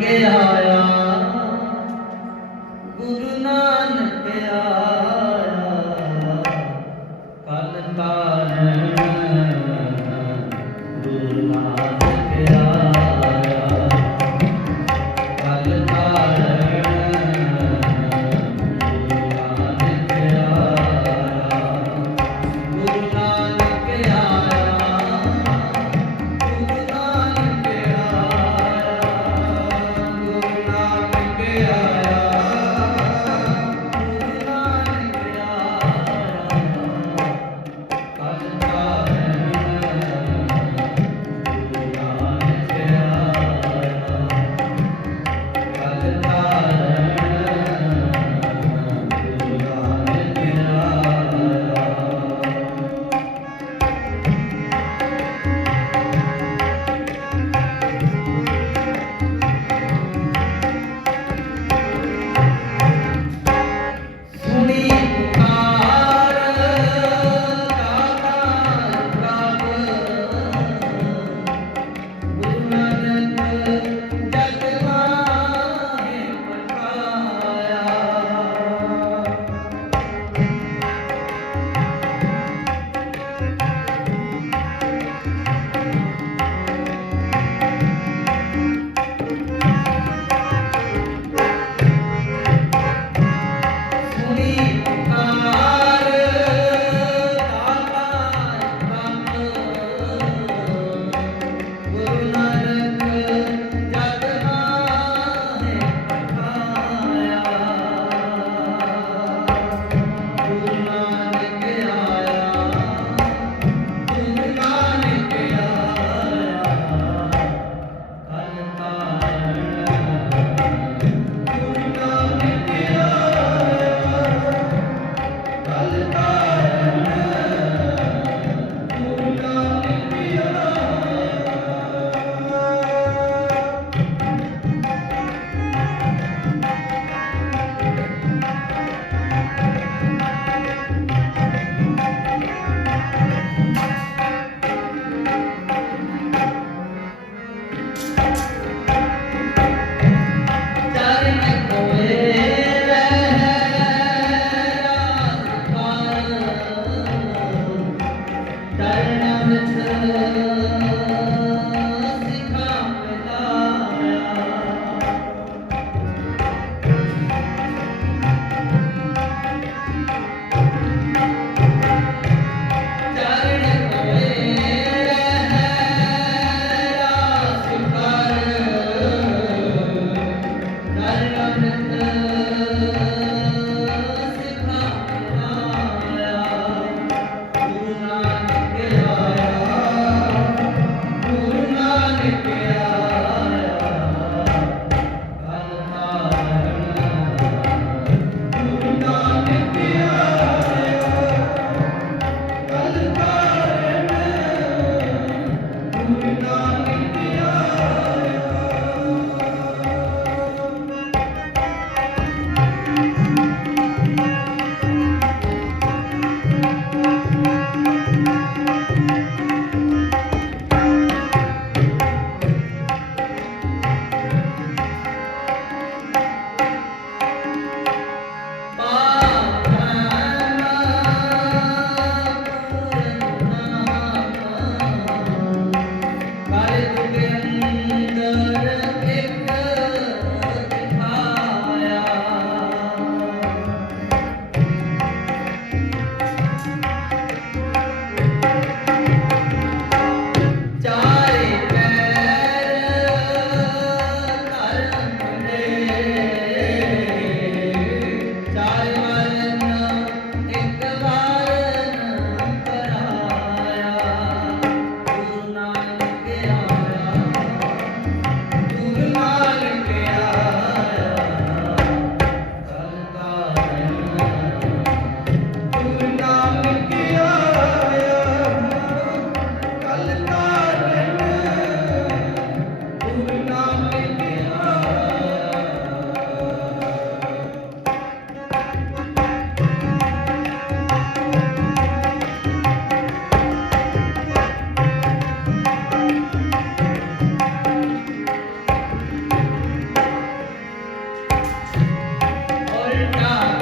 কে হয় No.